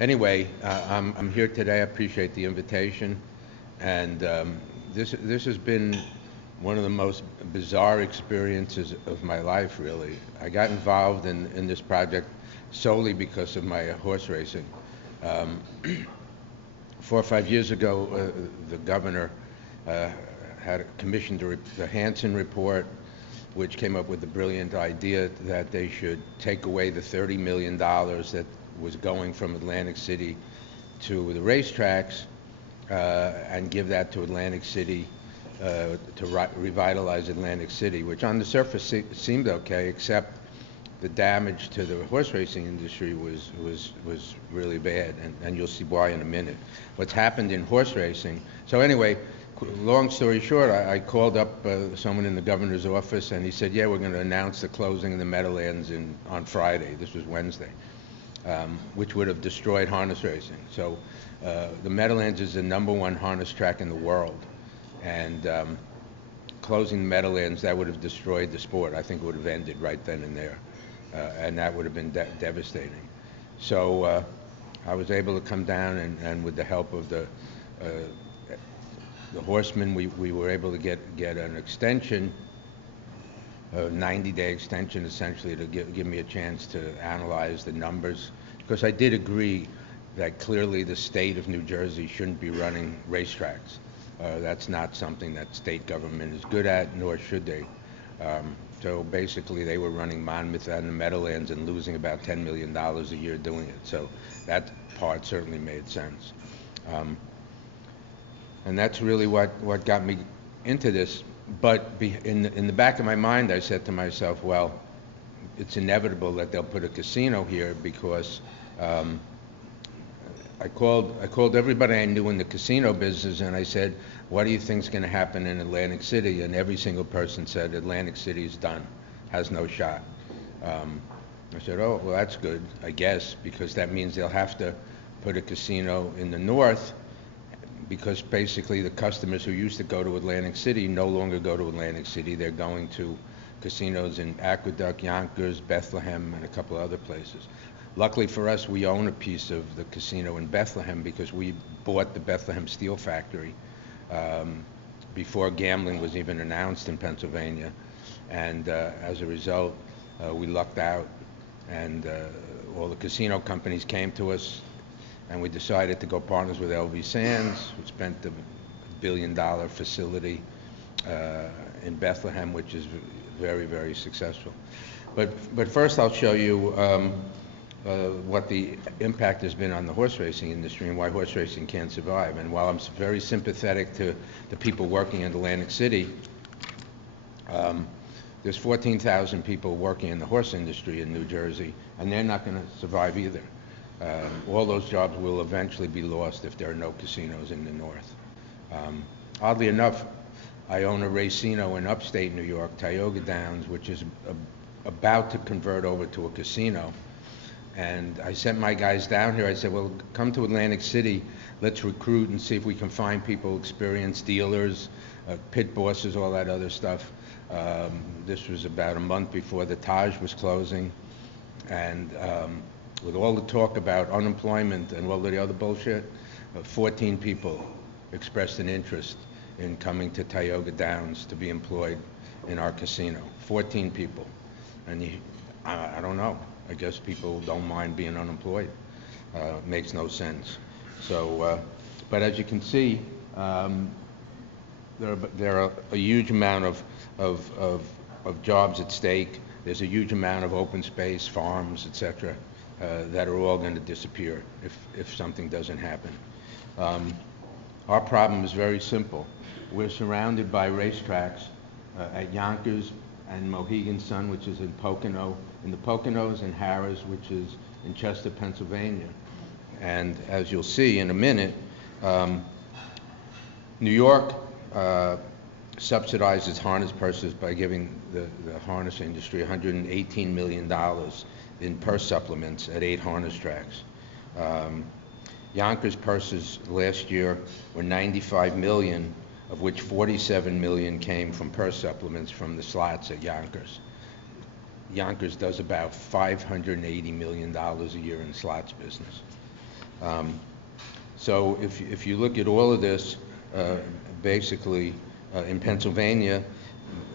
Anyway, I'm here today. I appreciate the invitation, and this has been one of the most bizarre experiences of my life. Really, I got involved in this project solely because of my horse racing. Um, 4 or 5 years ago, the governor uh, had commissioned the Hansen report, which came up with the brilliant idea that they should take away the $30 million that was going from Atlantic City to the racetracks and give that to Atlantic City to revitalize Atlantic City, which on the surface seemed okay, except the damage to the horse racing industry was really bad, and you'll see why in a minute. What's happened in horse racing. So anyway, long story short, I called up someone in the governor's office, and he said, yeah, we're going to announce the closing of the Meadowlands on Friday. This was Wednesday, which would have destroyed harness racing. So the Meadowlands is the #1 harness track in the world, and closing the Meadowlands, that would have destroyed the sport. I think it would have ended right then and there. And that would have been devastating. So I was able to come down, and with the help of the horsemen, we were able to get an extension, a 90-day extension essentially, to give me a chance to analyze the numbers, because I did agree that clearly the state of New Jersey shouldn't be running racetracks. That's not something that state government is good at, nor should they. So basically, they were running Monmouth and the Meadowlands and losing about $10 million a year doing it. So that part certainly made sense. And that's really what got me into this. But in the back of my mind, I said to myself, well, it's inevitable that they'll put a casino here, because I called everybody I knew in the casino business, and I said, what do you think is going to happen in Atlantic City? And every single person said Atlantic City is done, has no shot. I said, oh, well, that's good, I guess, because that means they'll have to put a casino in the north, because basically the customers who used to go to Atlantic City no longer go to Atlantic City. They're going to casinos in Aqueduct, Yonkers, Bethlehem, and a couple of other places. Luckily for us, we own a piece of the casino in Bethlehem, because we bought the Bethlehem Steel Factory before gambling was even announced in Pennsylvania. And as a result, we lucked out, and all the casino companies came to us, and we decided to go partners with LV Sands, who spent a $1 billion facility in Bethlehem, which is very, very successful. But first I'll show you what the impact has been on the horse racing industry and why horse racing can't survive. And while I'm very sympathetic to the people working in Atlantic City, there's 14,000 people working in the horse industry in New Jersey, and they're not going to survive either. All those jobs will eventually be lost if there are no casinos in the north. Oddly enough, I own a racino in upstate New York, Tioga Downs, which is about to convert over to a casino. And I sent my guys down here. I said, well, come to Atlantic City. Let's recruit and see if we can find people, experienced dealers, pit bosses, all that other stuff. This was about a month before the Taj was closing. And with all the talk about unemployment and all the other bullshit, 14 people expressed an interest in coming to Tioga Downs to be employed in our casino. 14 people. And I don't know. I guess people don't mind being unemployed. Makes no sense. So, but as you can see, there are a huge amount of jobs at stake. There's a huge amount of open space, farms, etc., that are all going to disappear if something doesn't happen. Our problem is very simple. We're surrounded by racetracks at Yonkers and Mohegan Sun, which is in Pocono, in the Poconos, and Harrah's, which is in Chester, Pennsylvania. And as you'll see in a minute, New York subsidizes harness purses by giving the harness industry $118 million in purse supplements at 8 harness tracks. Yonkers purses last year were $95 million, of which $47 million came from purse supplements from the slots at Yonkers. Yonkers does about $580 million a year in slots business. So if you look at all of this, basically in Pennsylvania,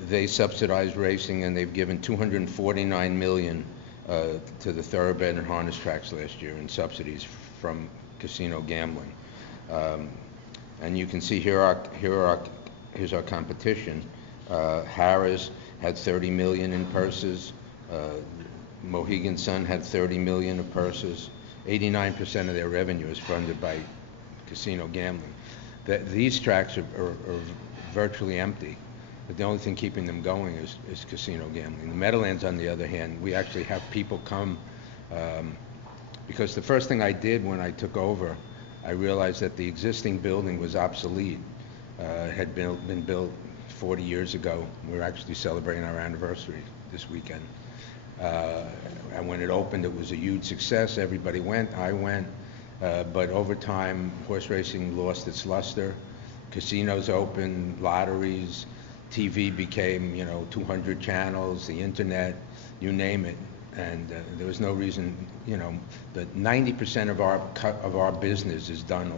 they subsidize racing, and they've given $249 million to the thoroughbred and harness tracks last year in subsidies from casino gambling. And you can see here's our competition. Harrah's had 30 million in purses. Mohegan Sun had 30 million in purses. 89% of their revenue is funded by casino gambling. These tracks are virtually empty, but the only thing keeping them going is casino gambling. The Meadowlands, on the other hand, we actually have people come, because the first thing I did when I took over, I realized that the existing building was obsolete. It had been built 40 years ago. We're actually celebrating our anniversary this weekend. And when it opened, it was a huge success. Everybody went, I went. But over time, horse racing lost its luster. Casinos opened, lotteries, TV became, 200 channels, the internet, you name it. And there was no reason, that 90% of our business is done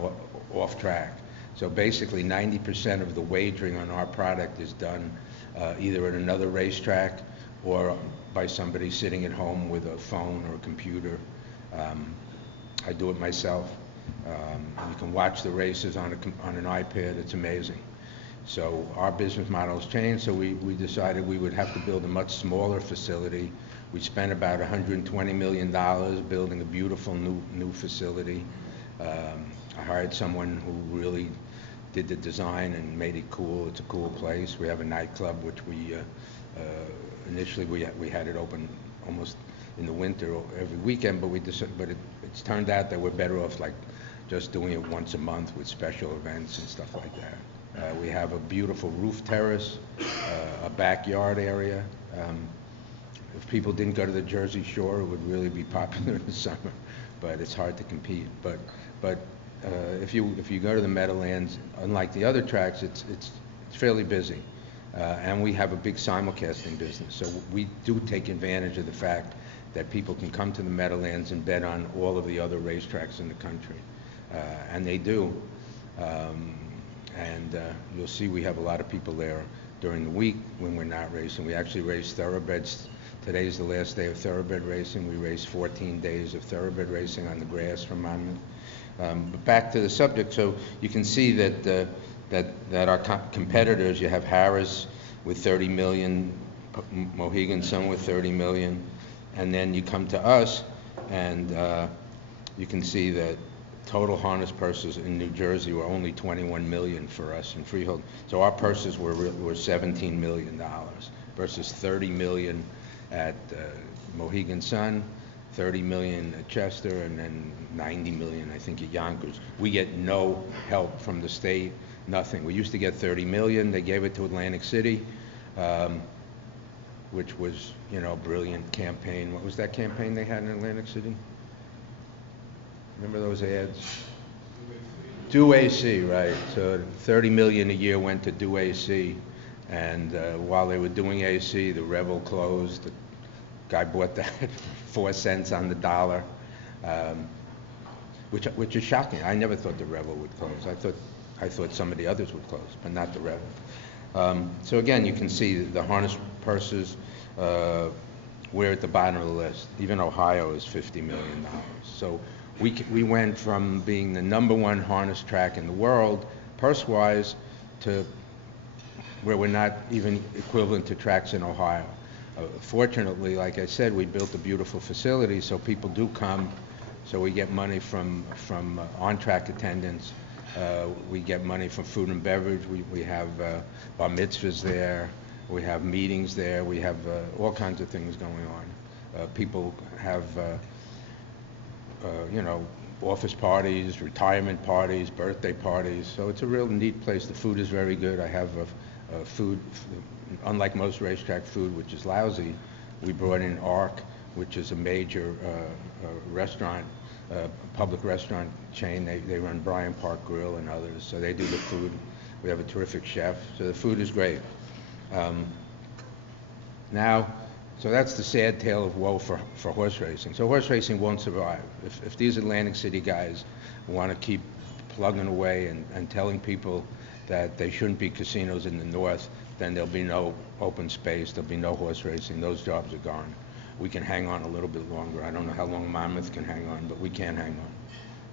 off track. So basically 90% of the wagering on our product is done either at another racetrack or by somebody sitting at home with a phone or a computer. I do it myself. You can watch the races on an iPad. It's amazing. So our business model has changed, so we decided we would have to build a much smaller facility. We spent about $120 million building a beautiful new facility. I hired someone who really did the design and made it cool. It's a cool place. We have a nightclub, which initially we had it open almost in the winter every weekend, but it's turned out that we're better off like just doing it once a month with special events and stuff like that. We have a beautiful roof terrace, a backyard area. If people didn't go to the Jersey Shore, it would really be popular in the summer, but it's hard to compete. But if you go to the Meadowlands, unlike the other tracks, it's fairly busy, and we have a big simulcasting business. So we do take advantage of the fact that people can come to the Meadowlands and bet on all of the other racetracks in the country, and they do. You'll see we have a lot of people there during the week when we're not racing. We actually race thoroughbreds. Today's the last day of thoroughbred racing. We race 14 days of thoroughbred racing on the grass from Monmouth. But back to the subject, so you can see that our competitors, you have Harrah's with 30 million, Mohegan Sun with 30 million, and then you come to us, and you can see that total harness purses in New Jersey were only 21 million for us in Freehold. So our purses were $17 million versus 30 million at Mohegan Sun, 30 million at Chester, and then 90 million, I think, at Yonkers. We get no help from the state, nothing. We used to get 30 million. They gave it to Atlantic City, which was, a brilliant campaign. What was that campaign they had in Atlantic City? Remember those ads? Do AC, right. So 30 million a year went to Do AC. And while they were doing AC, the Revel closed. The guy bought that 4 cents on the dollar, which is shocking. I never thought the Revel would close. I thought some of the others would close, but not the Revel. So again, you can see the harness purses. We're at the bottom of the list. Even Ohio is $50 million. So we went from being the #1 harness track in the world, purse-wise, to where we're not even equivalent to tracks in Ohio. Fortunately, like I said, we built a beautiful facility, so people do come. So we get money from on-track attendance. We get money from food and beverage. We have bar mitzvahs there. We have meetings there. We have all kinds of things going on. People have, office parties, retirement parties, birthday parties. So it's a real neat place. The food is very good. I have food, unlike most racetrack food, which is lousy. We brought in ARC, which is a major restaurant, public restaurant chain. They run Bryant Park Grill and others, so they do the food. We have a terrific chef, so the food is great. Now, So that's the sad tale of woe for horse racing. So horse racing won't survive. If these Atlantic City guys want to keep plugging away and telling people that they shouldn't be casinos in the north, then there'll be no open space, there'll be no horse racing, those jobs are gone. We can hang on a little bit longer. I don't know how long Monmouth can hang on, but we can hang on.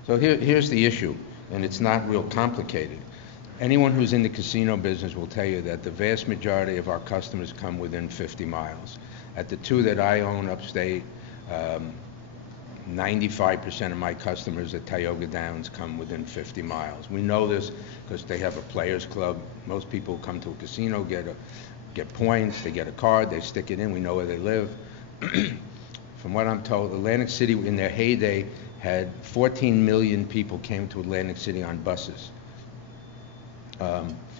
So here's the issue, and it's not real complicated. Anyone who's in the casino business will tell you that the vast majority of our customers come within 50 miles. At the two that I own upstate, 95% of my customers at Tioga Downs come within 50 miles. We know this because they have a players club. Most people come to a casino, get points, they get a card, they stick it in, we know where they live. From what I'm told, Atlantic City in their heyday had 14 million people came to Atlantic City on buses.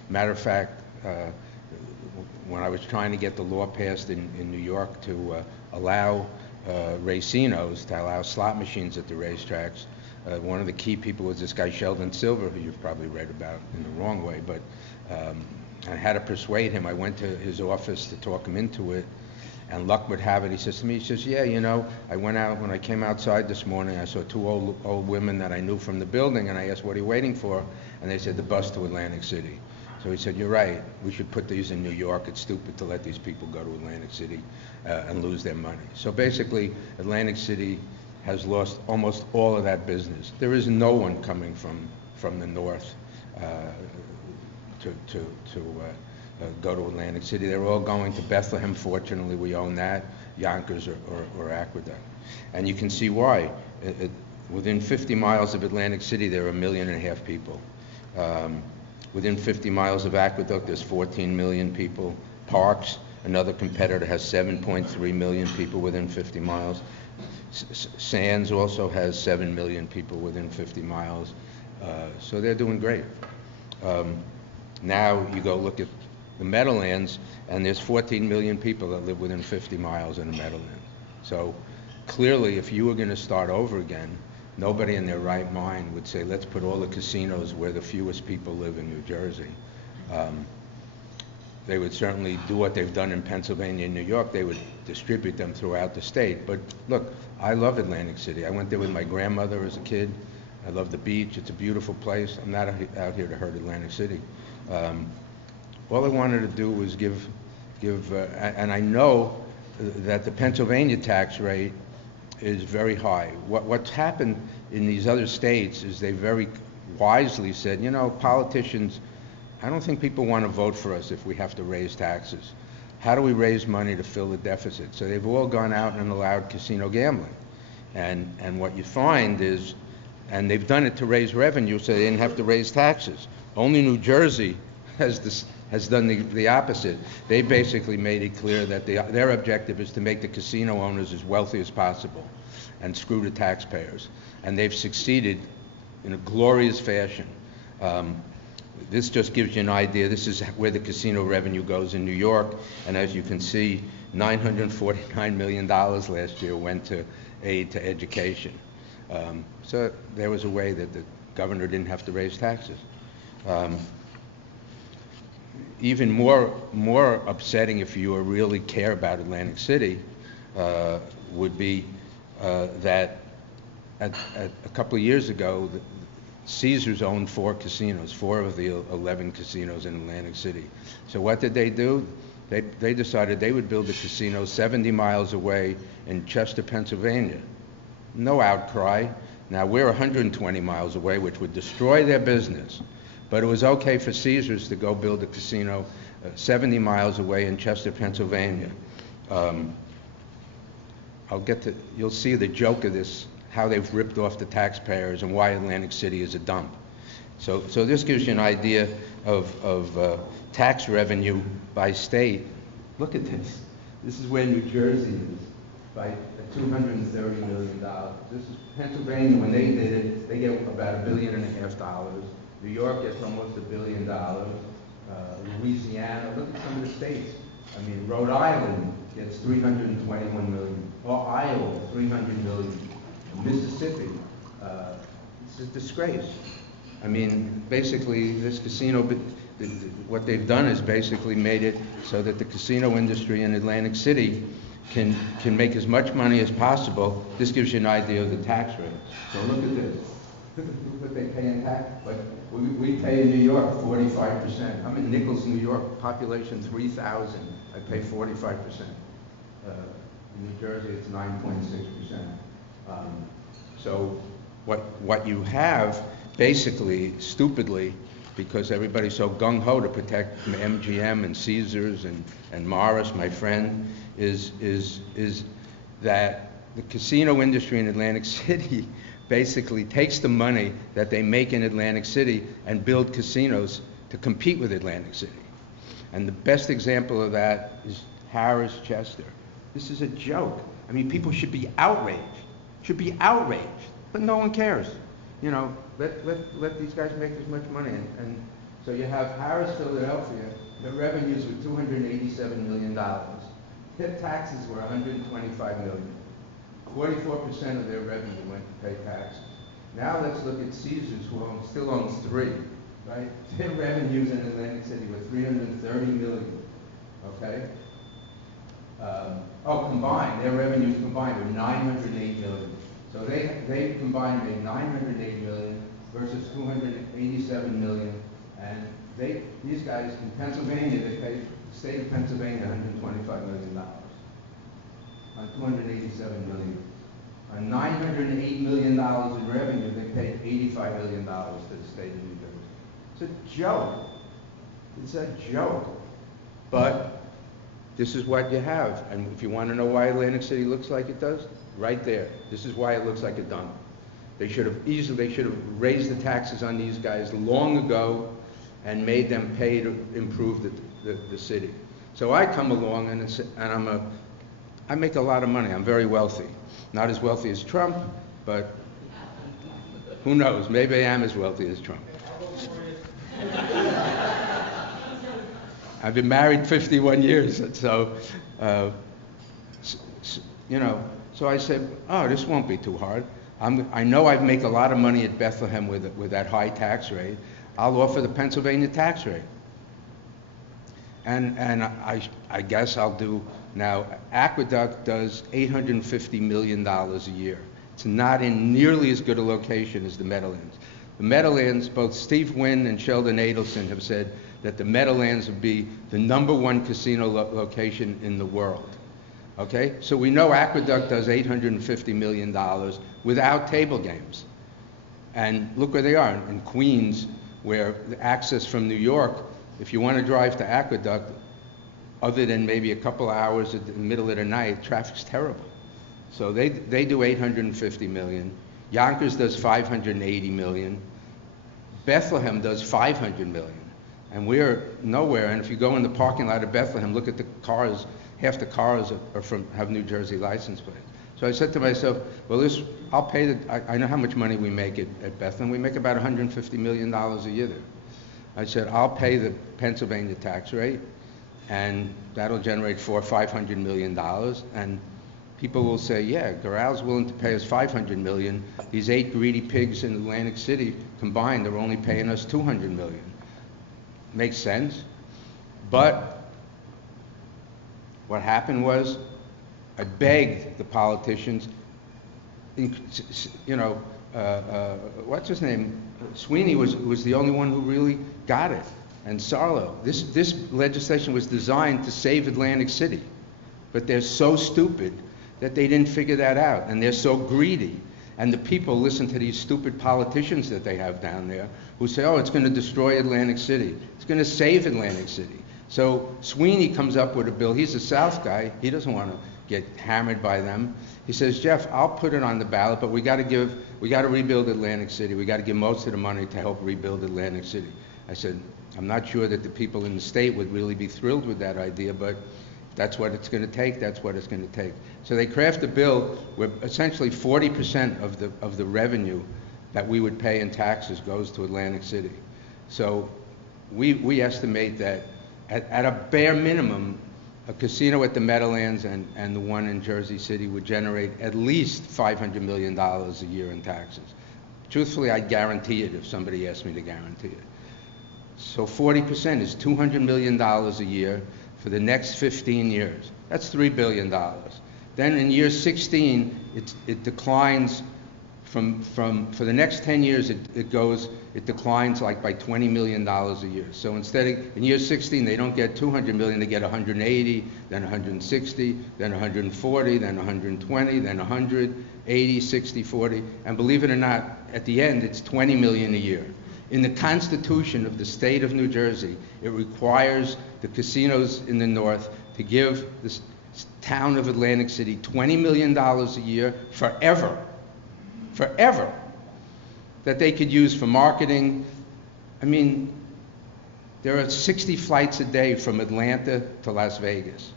Matter of fact, when I was trying to get the law passed in New York to allow racinos, to allow slot machines at the racetracks, one of the key people was this guy Sheldon Silver, who you've probably read about in the wrong way, but I had to persuade him. I went to his office to talk him into it, and luck would have it, he says to me, he says, yeah, you know, when I came outside this morning, I saw two old women that I knew from the building, and I asked, what are you waiting for? And they said, the bus to Atlantic City. So he said, you're right, we should put these in New York. It's stupid to let these people go to Atlantic City and lose their money. So basically, Atlantic City has lost almost all of that business. There is no one coming from the north to go to Atlantic City. They're all going to Bethlehem. Fortunately, we own that, Yonkers or Aqueduct. And you can see why. Within 50 miles of Atlantic City, there are 1.5 million people. Within 50 miles of Aqueduct, there's 14 million people. Parks, another competitor, has 7.3 million people within 50 miles. Sands also has 7 million people within 50 miles. So they're doing great. Now you go look at the Meadowlands, and there's 14 million people that live within 50 miles in the Meadowlands. So clearly, if you were going to start over again, nobody in their right mind would say, let's put all the casinos where the fewest people live in New Jersey. They would certainly do what they've done in Pennsylvania and New York. They would distribute them throughout the state. But look, I love Atlantic City. I went there with my grandmother as a kid. I love the beach. It's a beautiful place. I'm not out here to hurt Atlantic City. All I wanted to do was give, and I know that the Pennsylvania tax rate is very high. What's happened in these other states is they very wisely said, you know, politicians, I don't think people want to vote for us if we have to raise taxes. How do we raise money to fill the deficit? So they've all gone out and allowed casino gambling. And what you find is, and they've done it to raise revenue so they didn't have to raise taxes. Only New Jersey has done the opposite. They basically made it clear that their objective is to make the casino owners as wealthy as possible and screw the taxpayers. And they've succeeded in a glorious fashion. This just gives you an idea. This is where the casino revenue goes in New York. And as you can see, $949 million last year went to aid to education. So there was a way that the governor didn't have to raise taxes. Even more upsetting, if you really care about Atlantic City, would be that a couple of years ago, Caesars owned 4 casinos, 4 of the 11 casinos in Atlantic City. So what did they do? They decided they would build a casino 70 miles away in Chester, Pennsylvania. No outcry. Now we're 120 miles away, which would destroy their business. But it was okay for Caesars to go build a casino 70 miles away in Chester, Pennsylvania. You'll see the joke of this, how they've ripped off the taxpayers and why Atlantic City is a dump. So this gives you an idea of tax revenue by state. Look at this. This is where New Jersey is, by $230 million. This is Pennsylvania. When they did it, they get about $1.5 billion. New York gets almost $1 billion. Louisiana, look at some of the states. I mean, Rhode Island gets $321 million. Or Iowa, $300 million. Mississippi, it's a disgrace. I mean, basically, this casino, what they've done is basically made it so that the casino industry in Atlantic City can make as much money as possible. This gives you an idea of the tax rate. So look at this. Look what they pay in tax. But we pay in New York 45%. I'm in Nichols, New York, population 3,000. I pay 45%. In New Jersey, it's 9.6%. So what you have, basically, stupidly, because everybody's so gung-ho to protect MGM and Caesars and Morris, my friend, is that the casino industry in Atlantic City basically takes the money that they make in Atlantic City and build casinos to compete with Atlantic City. And the best example of that is Harrah's Chester. This is a joke. I mean, people should be outraged, but no one cares. You know, let these guys make as much money. And so you have Harrah's Philadelphia, their revenues were $287 million. Their taxes were $125 million. 44% of their revenue went to pay taxes. Now let's look at Caesars, who still owns 3, right? Their revenues in Atlantic City were $330 million, okay? Combined, their revenues combined were $908 million. So they combined made $908 million versus $287 million. And these guys in Pennsylvania, they paid the state of Pennsylvania $125 million on $287 million. On $908 million in revenue, they paid $85 million to the state of New Jersey. It's a joke. It's a joke. But this is what you have. And if you want to know why Atlantic City looks like it does, right there. This is why it looks like a dump. They should have raised the taxes on these guys long ago and made them pay to improve the city. So I come along and I make a lot of money. I'm very wealthy. Not as wealthy as Trump, but who knows? Maybe I am as wealthy as Trump. I've been married 51 years, so, you know, so I said, oh, this won't be too hard. I know I make a lot of money at Bethlehem with that high tax rate. I'll offer the Pennsylvania tax rate. And I guess I'll do, now, Aqueduct does $850 million a year. It's not in nearly as good a location as the Meadowlands. The Meadowlands, both Steve Wynn and Sheldon Adelson have said that the Meadowlands would be the #1 casino location in the world. Okay? So we know Aqueduct does $850 million without table games. And look where they are, in Queens, where the access from New York, if you want to drive to Aqueduct, other than maybe a couple of hours in the middle of the night, traffic's terrible. So they do $850 million. Yonkers does $580 million. Bethlehem does $500 million. And we're nowhere. And if you go in the parking lot of Bethlehem, look at the cars, half the cars have New Jersey license plates. So I said to myself, well, I'll pay I know how much money we make at Bethlehem. We make about $150 million a year there. I said, I'll pay the Pennsylvania tax rate, and that'll generate $400 or $500 million. And people will say, yeah, Gural's willing to pay us $500 million. These 8 greedy pigs in Atlantic City combined are only paying us $200 million. Makes sense. But what happened was, I begged the politicians, you know, what's his name? Sweeney was the only one who really got it, and Sarlo. This legislation was designed to save Atlantic City, but they're so stupid that they didn't figure that out, and they're so greedy. And the people listen to these stupid politicians that they have down there who say, oh, it's going to destroy Atlantic City. It's going to save Atlantic City. So Sweeney comes up with a bill. He's a South guy. He doesn't want to get hammered by them. He says, Jeff, I'll put it on the ballot, but we got to rebuild Atlantic City. We got to give most of the money to help rebuild Atlantic City. I said, I'm not sure that the people in the state would really be thrilled with that idea, but if that's what it's going to take, that's what it's going to take. So they craft a bill where essentially 40% of the revenue that we would pay in taxes goes to Atlantic City. So we estimate that at a bare minimum, a casino at the Meadowlands and the one in Jersey City would generate at least $500 million a year in taxes. Truthfully, I'd guarantee it if somebody asked me to guarantee it. So 40% is $200 million a year for the next 15 years. That's $3 billion. Then in year 16, it declines for the next 10 years, it declines like by $20 million a year. So instead of, in year 16, they don't get 200 million, they get 180, then 160, then 140, then 120, then 100, 80, 60, 40, and believe it or not, at the end, it's 20 million a year. In the Constitution of the state of New Jersey, it requires the casinos in the north to give the town of Atlantic City $20 million a year forever, that they could use for marketing. I mean, there are 60 flights a day from Atlanta to Las Vegas.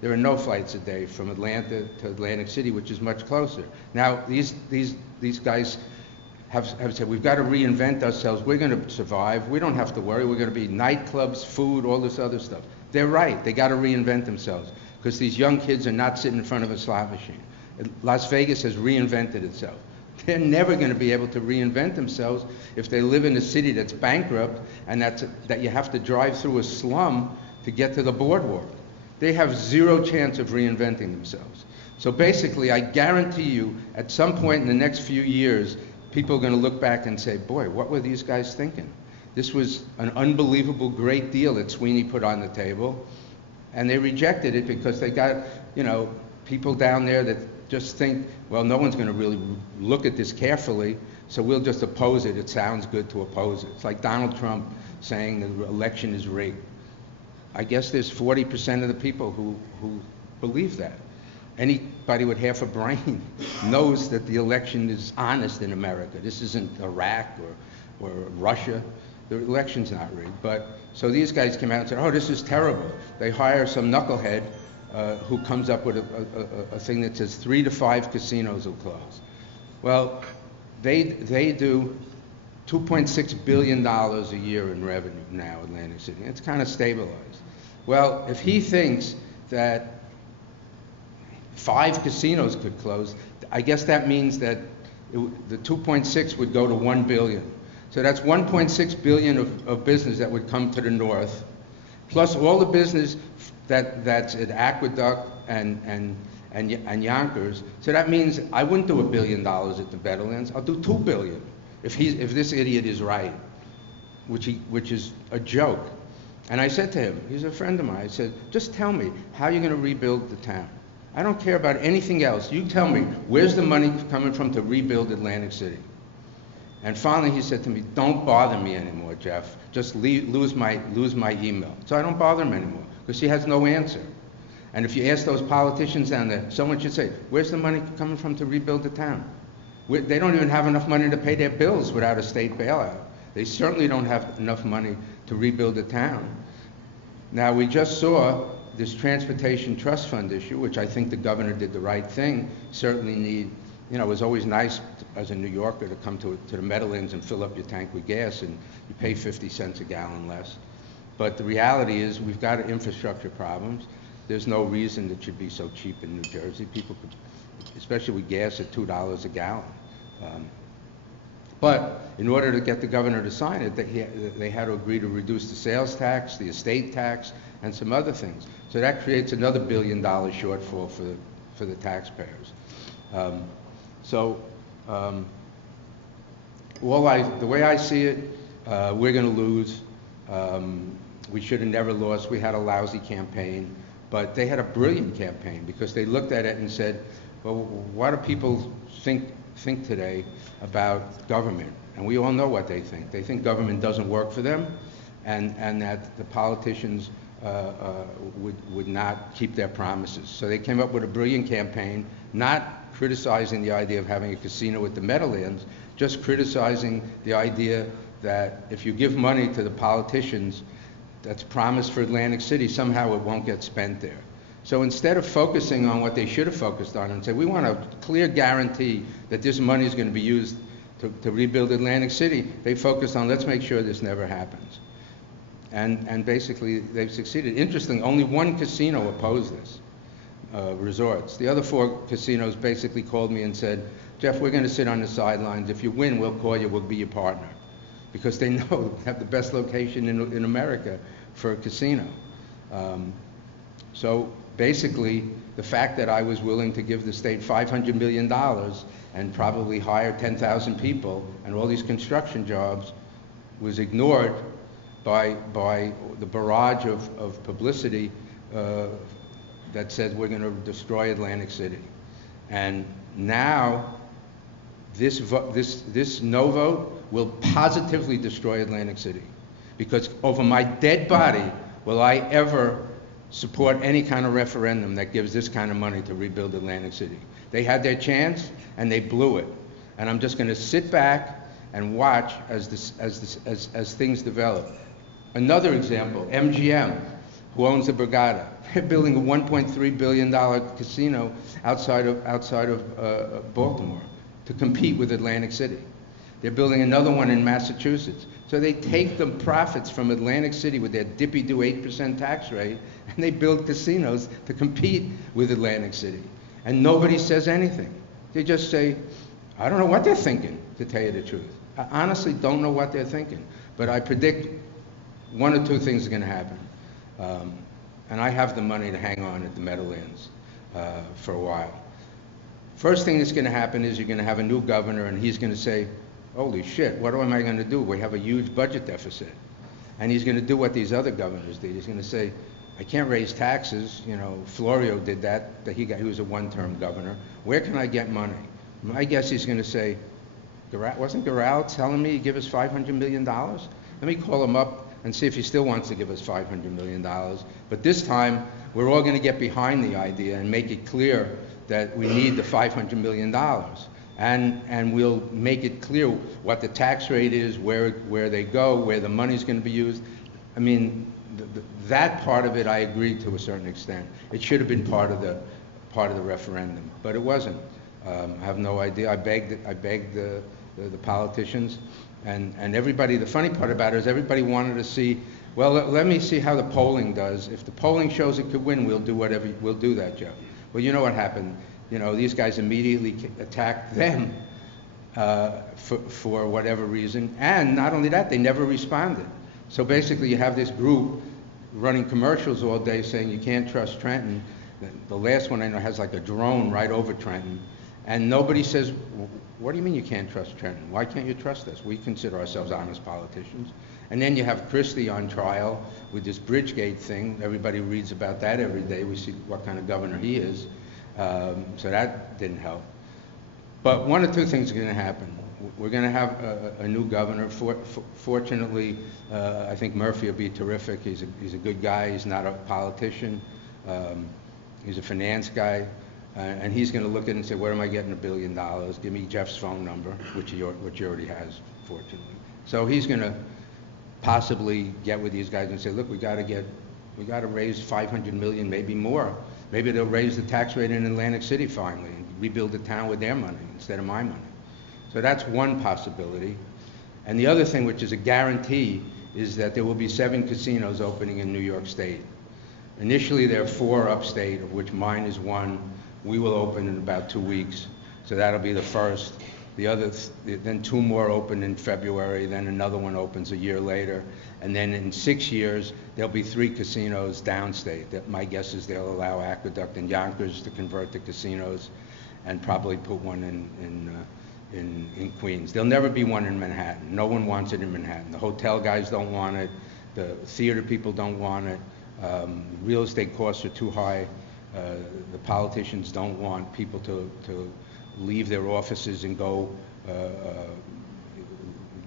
There are no flights a day from Atlanta to Atlantic City, which is much closer. Now, these guys have said, we've got to reinvent ourselves. We're going to survive. We don't have to worry. We're going to be nightclubs, food, all this other stuff. They're right. They got to reinvent themselves because these young kids are not sitting in front of a slot machine. Las Vegas has reinvented itself. They're never going to be able to reinvent themselves if they live in a city that's bankrupt and that you have to drive through a slum to get to the boardwalk. They have zero chance of reinventing themselves. So basically, I guarantee you, at some point in the next few years, people are going to look back and say, boy, what were these guys thinking? This was an unbelievable great deal that Sweeney put on the table, and they rejected it because they got, people down there that just think, well, no one's going to really look at this carefully, so we'll just oppose it. It sounds good to oppose it. It's like Donald Trump saying the election is rigged. I guess there's 40% of the people who believe that. Anybody with half a brain knows that the election is honest in America. This isn't Iraq or Russia. The election's not rigged. But so these guys came out and said, oh, this is terrible. They hire some knucklehead who comes up with a thing that says 3 to 5 casinos will close. Well, they do $2.6 billion a year in revenue now, Atlantic City. It's kind of stabilized. Well, if he thinks that 5 casinos could close, I guess that means that the 2.6 would go to 1 billion. So that's 1.6 billion of business that would come to the north, plus all the business that's at Aqueduct and Yonkers. So that means I wouldn't do $1 billion at the Meadowlands. I'll do $2 billion if this idiot is right, which is a joke. And I said to him, he's a friend of mine, I said, just tell me how you're going to rebuild the town. I don't care about anything else. You tell me, where's the money coming from to rebuild Atlantic City? And finally he said to me, don't bother me anymore, Jeff. Just lose my email. So I don't bother him anymore, because he has no answer. And if you ask those politicians down there, someone should say, where's the money coming from to rebuild the town? They don't even have enough money to pay their bills without a state bailout. They certainly don't have enough money to rebuild the town. Now, we just saw this transportation trust fund issue, which I think the governor did the right thing. Certainly need, it was always nice as a New Yorker to come to the Meadowlands and fill up your tank with gas, and you pay 50 cents a gallon less. But the reality is we've got infrastructure problems. There's no reason it should be so cheap in New Jersey. People could, especially with gas at $2 a gallon. But in order to get the governor to sign it, they had to agree to reduce the sales tax, the estate tax, and some other things. So that creates another $1 billion shortfall for the taxpayers. The way I see it, we're going to lose. We should have never lost. We had a lousy campaign, but they had a brilliant campaign because they looked at it and said, well, what do people think today about government? And we all know what they think. They think government doesn't work for them, and that the politicians would not keep their promises. So they came up with a brilliant campaign, not criticizing the idea of having a casino at the Meadowlands, just criticizing the idea that if you give money to the politicians that's promised for Atlantic City, somehow it won't get spent there. So instead of focusing on what they should have focused on and say, we want a clear guarantee that this money is going to be used to rebuild Atlantic City, they focused on, let's make sure this never happens. And basically, they've succeeded. Interesting, only one casino opposed this, Resorts. The other 4 casinos basically called me and said, Jeff, we're going to sit on the sidelines. If you win, we'll call you, we'll be your partner. Because they know they have the best location in America for a casino. So basically, the fact that I was willing to give the state $500 million and probably hire 10,000 people and all these construction jobs was ignored by the barrage of publicity that said we're going to destroy Atlantic City. And now this no vote will positively destroy Atlantic City, because over my dead body will I ever support any kind of referendum that gives this kind of money to rebuild Atlantic City. They had their chance and they blew it. And I'm just going to sit back and watch as things develop. Another example, MGM, who owns the Borgata. They're building a $1.3 billion casino outside of Baltimore to compete with Atlantic City. They're building another one in Massachusetts. So they take the profits from Atlantic City with their dippy-do 8% tax rate, and they build casinos to compete with Atlantic City. And nobody says anything. They just say, I don't know what they're thinking, to tell you the truth. I honestly don't know what they're thinking. But I predict one or two things are going to happen. And I have the money to hang on at the Meadowlands for a while. First thing that's going to happen is you're going to have a new governor, and he's going to say, holy shit, what am I going to do? We have a huge budget deficit. And he's going to do what these other governors did. He's going to say, I can't raise taxes. You know, Florio did that. He was a one-term governor. Where can I get money? My guess he's going to say, wasn't Gural telling me to give us $500 million? Let me call him up and see if he still wants to give us $500 million. But this time, we're all going to get behind the idea and make it clear that we need the $500 million. And we'll make it clear what the tax rate is, where they go, where the money's going to be used. I mean, that part of it I agreed to a certain extent. It should have been part of the referendum, but it wasn't. I have no idea. I begged the politicians, and everybody. The funny part about it is everybody wanted to see. Well, let me see how the polling does. If the polling shows it could win, we'll do that, Joe. Well, you know what happened. You know, these guys immediately attacked them for whatever reason. And not only that, they never responded. So basically you have this group running commercials all day saying you can't trust Trenton. The last one I know has like a drone right over Trenton. And nobody says, what do you mean you can't trust Trenton? Why can't you trust us? We consider ourselves honest politicians. And then you have Christie on trial with this Bridgegate thing. Everybody reads about that every day. We see what kind of governor he is. So that didn't help. But one or two things are going to happen. We're going to have a new governor. Fortunately, I think Murphy will be terrific. He's a good guy. He's not a politician. He's a finance guy. And he's going to look at it and say, where am I getting $1 billion? Give me Jeff's phone number, which he already has, fortunately. So he's going to possibly get with these guys and say, look, we got to raise $500 million, maybe more. Maybe they'll raise the tax rate in Atlantic City finally and rebuild the town with their money instead of my money. So that's one possibility. And the other thing, which is a guarantee, is that there will be 7 casinos opening in New York State. Initially, there are 4 upstate, of which mine is one. We will open in about 2 weeks. So that'll be the first. The other, then 2 more open in February, then another one opens a year later. And then in 6 years, there'll be 3 casinos downstate. That my guess is they'll allow Aqueduct and Yonkers to convert to casinos and probably put one in Queens. There'll never be one in Manhattan. No one wants it in Manhattan. The hotel guys don't want it. The theater people don't want it. Real estate costs are too high. The politicians don't want people to leave their offices and go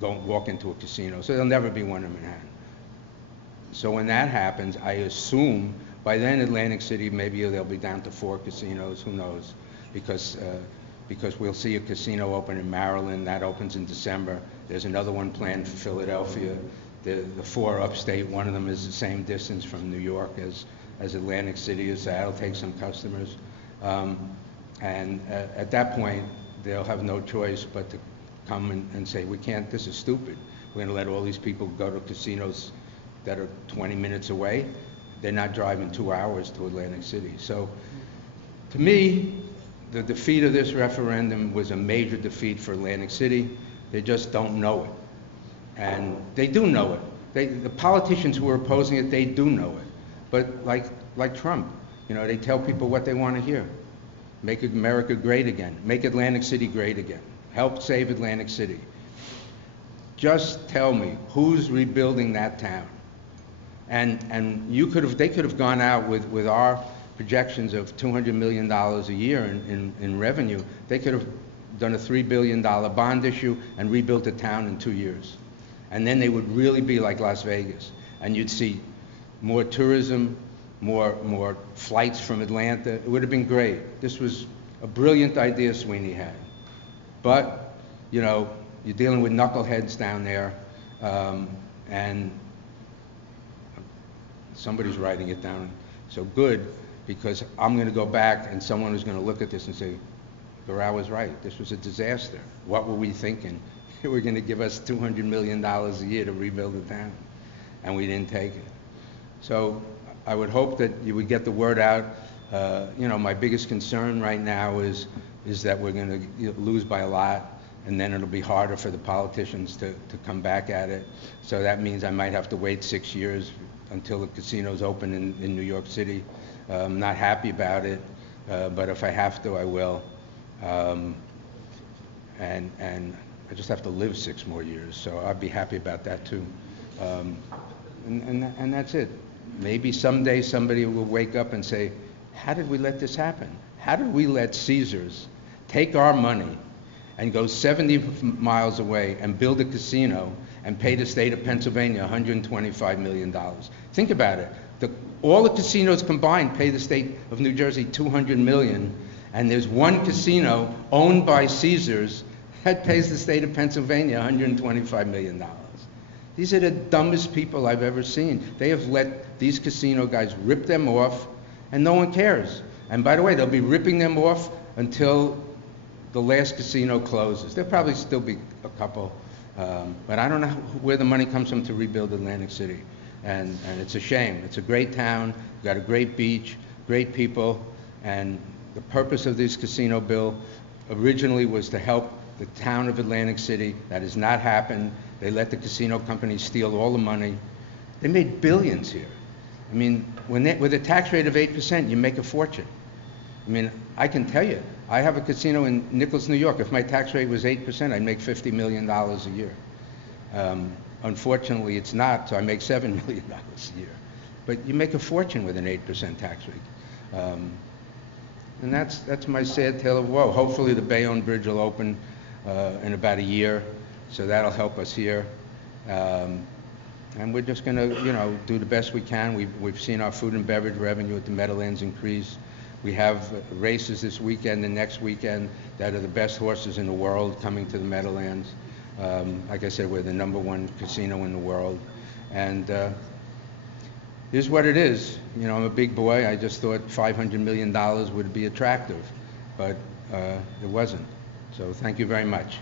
walk into a casino. So there'll never be one in Manhattan. So when that happens, I assume by then Atlantic City, maybe they'll be down to 4 casinos, who knows? Because we'll see a casino open in Maryland, that opens in December. There's another one planned for Philadelphia. The 4 upstate, one of them is the same distance from New York as Atlantic City is, so that'll take some customers. And at that point, they'll have no choice but to come and say, we can't, this is stupid. We're going to let all these people go to casinos that are 20 minutes away. They're not driving 2 hours to Atlantic City. So to me, the defeat of this referendum was a major defeat for Atlantic City. They just don't know it. And they do know it. The politicians who are opposing it, they do know it. But like Trump, You know, they tell people what they want to hear. Make America great again. Make Atlantic City great again. Help save Atlantic City. Just tell me, who's rebuilding that town? And they could have gone out with our projections of $200 million a year in revenue. They could have done a $3 billion bond issue and rebuilt the town in 2 years. And then they would really be like Las Vegas. And you'd see more tourism, more flights from Atlanta. It would have been great. This was a brilliant idea Sweeney had. But, you know, you're dealing with knuckleheads down there, and somebody's writing it down. So good, because I'm going to go back and someone is going to look at this and say, Gural was right. This was a disaster. What were we thinking? They were going to give us $200 million a year to rebuild the town, and we didn't take it. So I would hope that you would get the word out. You know, my biggest concern right now is that we're going to lose by a lot, and then it'll be harder for the politicians to come back at it. So that means I might have to wait 6 years until the casinos open in New York City. I'm not happy about it, but if I have to, I will. And I just have to live 6 more years, so I'd be happy about that too. And that's it. Maybe someday somebody will wake up and say, how did we let this happen? How did we let Caesars take our money and go 70 miles away and build a casino and pay the state of Pennsylvania $125 million? Think about it. All the casinos combined pay the state of New Jersey $200 million, and there's one casino owned by Caesars that pays the state of Pennsylvania $125 million. These are the dumbest people I've ever seen. They have let these casino guys rip them off, and no one cares. And by the way, they'll be ripping them off until the last casino closes. There'll probably still be a couple, but I don't know where the money comes from to rebuild Atlantic City. And it's a shame. It's a great town, we've got a great beach, great people, and the purpose of this casino bill originally was to help the town of Atlantic City. That has not happened. They let the casino companies steal all the money. They made billions here. I mean, with a tax rate of 8%, you make a fortune. I mean, I can tell you, I have a casino in Nichols, New York. If my tax rate was 8%, I'd make $50 million a year. Unfortunately, it's not, so I make $7 million a year. But you make a fortune with an 8% tax rate. And that's my sad tale of woe. Hopefully the Bayonne Bridge will open in about a year, so that'll help us here. And we're just going to, you know, do the best we can. We've seen our food and beverage revenue at the Meadowlands increase. We have races this weekend and next weekend that are the best horses in the world coming to the Meadowlands. Like I said, we're the #1 casino in the world. And here's what it is. You know, I'm a big boy. I just thought $500 million would be attractive, but it wasn't. So thank you very much.